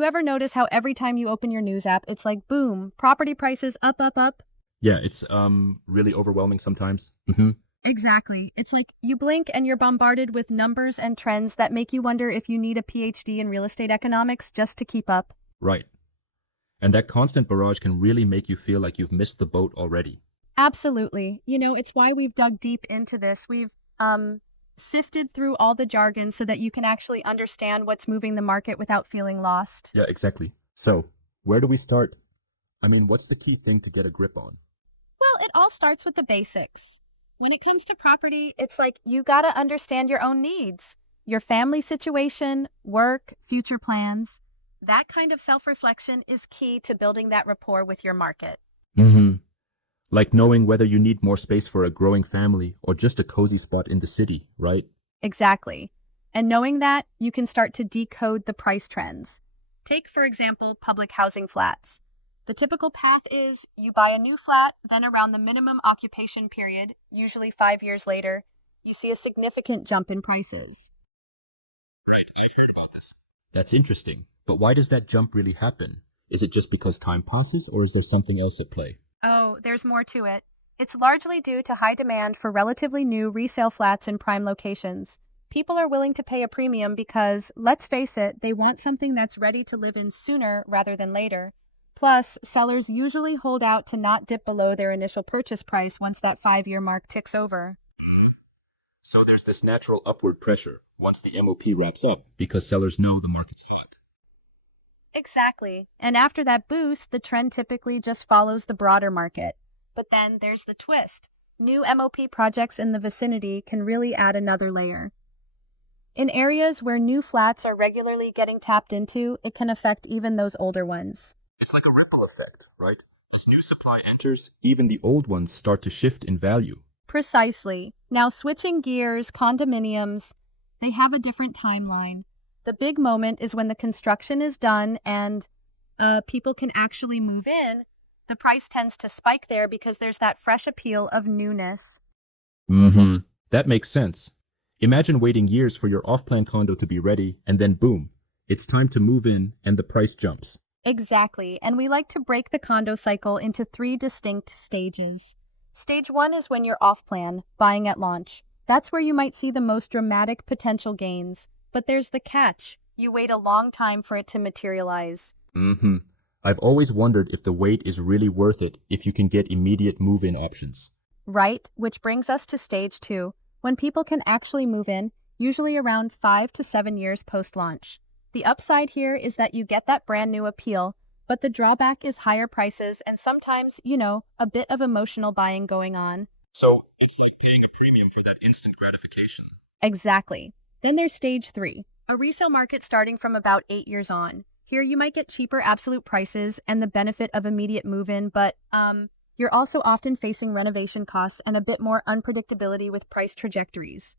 You ever notice how every time you open your news app, it's like boom, property prices up, up, up? Yeah, it's really overwhelming sometimes. Exactly. It's like you blink and you're bombarded with numbers and trends that make you wonder if you need a PhD in real estate economics just to keep up. Right. And that constant barrage can really make you feel like you've missed the boat already. Absolutely. It's why we've dug deep into this. We've sifted through all the jargon so that you can actually understand what's moving the market without feeling lost. Yeah, exactly. So, where do we start? I mean, what's the key thing to get a grip on? Well, it all starts with the basics. When it comes to property, it's like you got to understand your own needs, your family situation, work, future plans. That kind of self reflection is key to building that rapport with your market. Mm-hmm. Like knowing whether you need more space for a growing family or just a cozy spot in the city, right? Exactly. And knowing that, you can start to decode the price trends. Take, for example, public housing flats. The typical path is you buy a new flat, then around the minimum occupation period, usually 5 years later, you see a significant jump in prices. About this. That's interesting. But why does that jump really happen? Is it just because time passes or is there something else at play? Oh, there's more to it. It's largely due to high demand for relatively new resale flats in prime locations. People are willing to pay a premium because, let's face it, they want something that's ready to live in sooner rather than later. Plus, sellers usually hold out to not dip below their initial purchase price once that 5 year mark ticks over. So there's this natural upward pressure once the MOP wraps up because sellers know the market's hot. Exactly. And after that boost, the trend typically just follows the broader market. But then there's the twist. New MOP projects in the vicinity can really add another layer. In areas where new flats are regularly getting tapped into, it can affect even those older ones. It's like a ripple effect, right? As new supply enters, even the old ones start to shift in value. Precisely. Now, switching gears, condominiums, they have a different timeline. The big moment is when the construction is done and people can actually move in. The price tends to spike there because there's that fresh appeal of newness. Mm-hmm. That makes sense. Imagine waiting years for your off-plan condo to be ready, and then boom, it's time to move in and the price jumps. Exactly. And we like to break the condo cycle into three distinct stages. Stage one is when you're off plan, buying at launch. That's where you might see the most dramatic potential gains. But there's the catch. You wait a long time for it to materialize. Mm-hmm. I've always wondered if the wait is really worth it if you can get immediate move-in options. Right? Which brings us to stage two, when people can actually move in, usually around 5 to 7 years post-launch. The upside here is that you get that brand new appeal, but the drawback is higher prices and sometimes, a bit of emotional buying going on. So it's like paying a premium for that instant gratification. Exactly. Then there's stage three, a resale market starting from about 8 years on. Here you might get cheaper absolute prices and the benefit of immediate move-in, but you're also often facing renovation costs and a bit more unpredictability with price trajectories.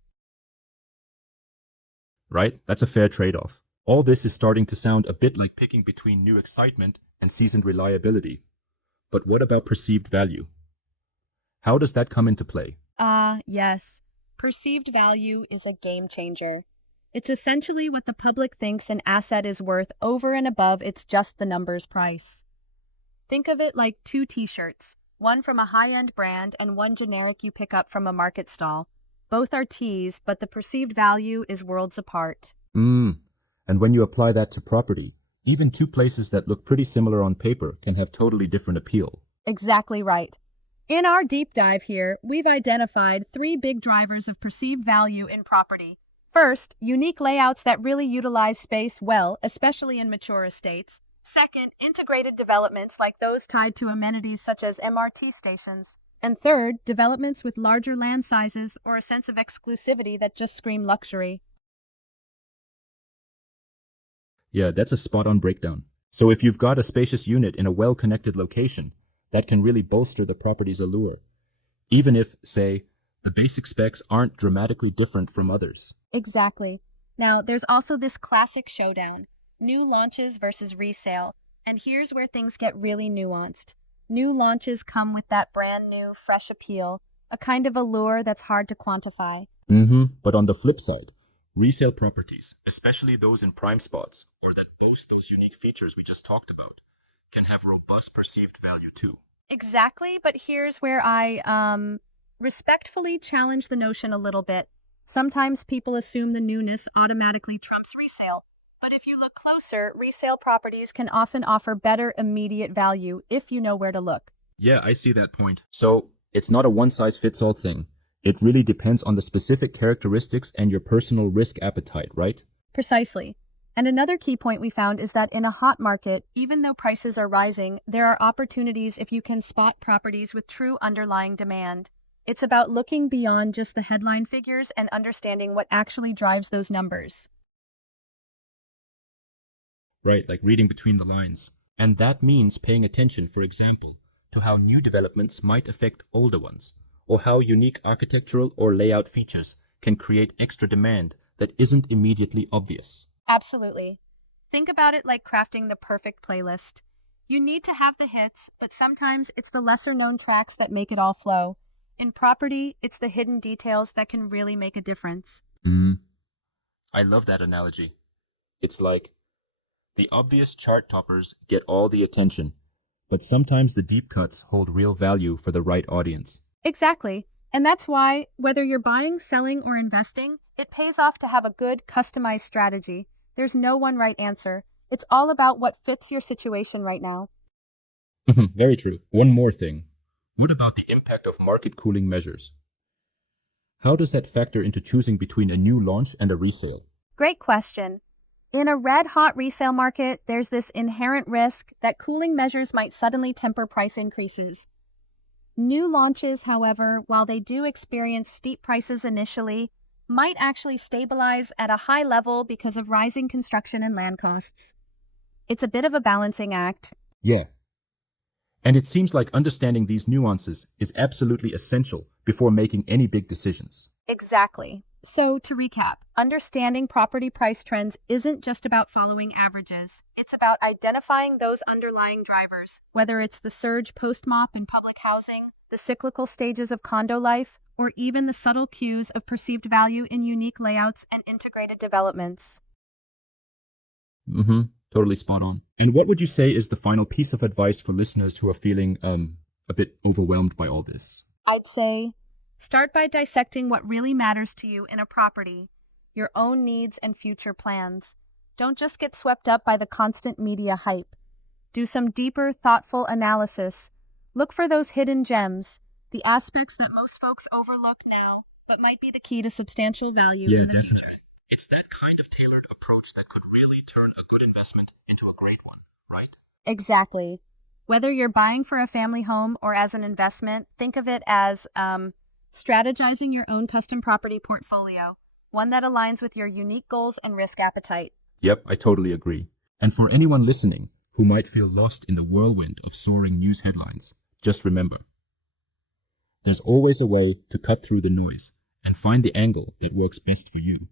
Right? That's a fair trade-off. All this is starting to sound a bit like picking between new excitement and seasoned reliability. But what about perceived value? How does that come into play? Yes. Perceived value is a game changer. It's essentially what the public thinks an asset is worth over and above its just the numbers price. Think of it like two t-shirts, one from a high-end brand and one generic you pick up from a market stall. Both are tees, but the perceived value is worlds apart. And when you apply that to property, even two places that look pretty similar on paper can have totally different appeal. Exactly right. In our deep dive here, we've identified three big drivers of perceived value in property. First, unique layouts that really utilize space well, especially in mature estates. Second, integrated developments like those tied to amenities such as MRT stations. And third, developments with larger land sizes or a sense of exclusivity that just scream luxury. Yeah, that's a spot-on breakdown. So if you've got a spacious unit in a well-connected location, that can really bolster the property's allure, even if, say, the basic specs aren't dramatically different from others. Exactly. Now, there's also this classic showdown, new launches versus resale. And here's where things get really nuanced. New launches come with that brand new, fresh appeal, a kind of allure that's hard to quantify. But on the flip side, Resale properties, especially those in prime spots or that boast those unique features we just talked about, can have robust perceived value too. Exactly, but here's where I respectfully challenge the notion a little bit. Sometimes people assume the newness automatically trumps resale, but if you look closer, resale properties can often offer better immediate value if you know where to look. Yeah, I see that point. So it's not a one-size-fits-all thing. It really depends on the specific characteristics and your personal risk appetite, right? Precisely. And another key point we found is that in a hot market, even though prices are rising, there are opportunities if you can spot properties with true underlying demand. It's about looking beyond just the headline figures and understanding what actually drives those numbers. Right, like reading between the lines. And that means paying attention, for example, to how new developments might affect older ones, or how unique architectural or layout features can create extra demand that isn't immediately obvious. Absolutely. Think about it like crafting the perfect playlist. You need to have the hits, but sometimes it's the lesser known tracks that make it all flow. In property, it's the hidden details that can really make a difference. I love that analogy. It's like the obvious chart toppers get all the attention, but sometimes the deep cuts hold real value for the right audience. Exactly. And that's why, whether you're buying, selling, or investing, it pays off to have a good, customized strategy. There's no one right answer. It's all about what fits your situation right now. Very true. One more thing. What about the impact of market cooling measures? How does that factor into choosing between a new launch and a resale? Great question. In a red hot resale market, there's this inherent risk that cooling measures might suddenly temper price increases. New launches, however, while they do experience steep prices initially, might actually stabilize at a high level because of rising construction and land costs. It's a bit of a balancing act. Yeah. And it seems like understanding these nuances is absolutely essential before making any big decisions. Exactly. So, to recap, understanding property price trends isn't just about following averages. It's about identifying those underlying drivers, whether it's the surge post-mop in public housing, the cyclical stages of condo life, or even the subtle cues of perceived value in unique layouts and integrated developments. Totally spot on. And what would you say is the final piece of advice for listeners who are feeling a bit overwhelmed by all this? I'd say start by dissecting what really matters to you in a property, your own needs and future plans. Don't just get swept up by the constant media hype. Do some deeper, thoughtful analysis. Look for those hidden gems, the aspects that most folks overlook now, but might be the key to substantial value Yeah, in the future. definitely. It's that kind of tailored approach that could really turn a good investment into a great one, right? Exactly. Whether you're buying for a family home or as an investment, think of it as strategizing your own custom property portfolio, one that aligns with your unique goals and risk appetite. Yep, I totally agree. And for anyone listening who might feel lost in the whirlwind of soaring news headlines, just remember, there's always a way to cut through the noise and find the angle that works best for you.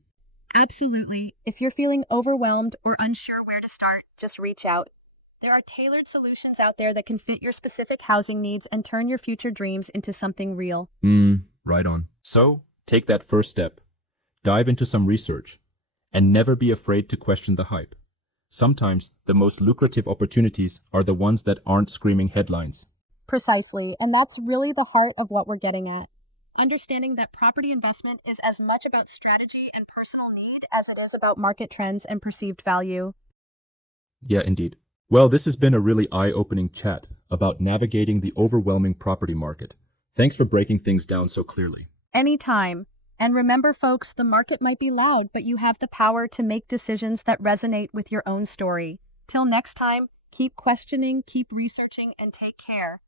Absolutely. If you're feeling overwhelmed or unsure where to start, just reach out. There are tailored solutions out there that can fit your specific housing needs and turn your future dreams into something real. Right on. So, take that first step. Dive into some research. And never be afraid to question the hype. Sometimes the most lucrative opportunities are the ones that aren't screaming headlines. Precisely, and that's really the heart of what we're getting at. Understanding that property investment is as much about strategy and personal need as it is about market trends and perceived value. Yeah, indeed. Well, this has been a really eye-opening chat about navigating the overwhelming property market. Thanks for breaking things down so clearly. Anytime. And remember, folks, the market might be loud, but you have the power to make decisions that resonate with your own story. Till next time, keep questioning, keep researching, and take care.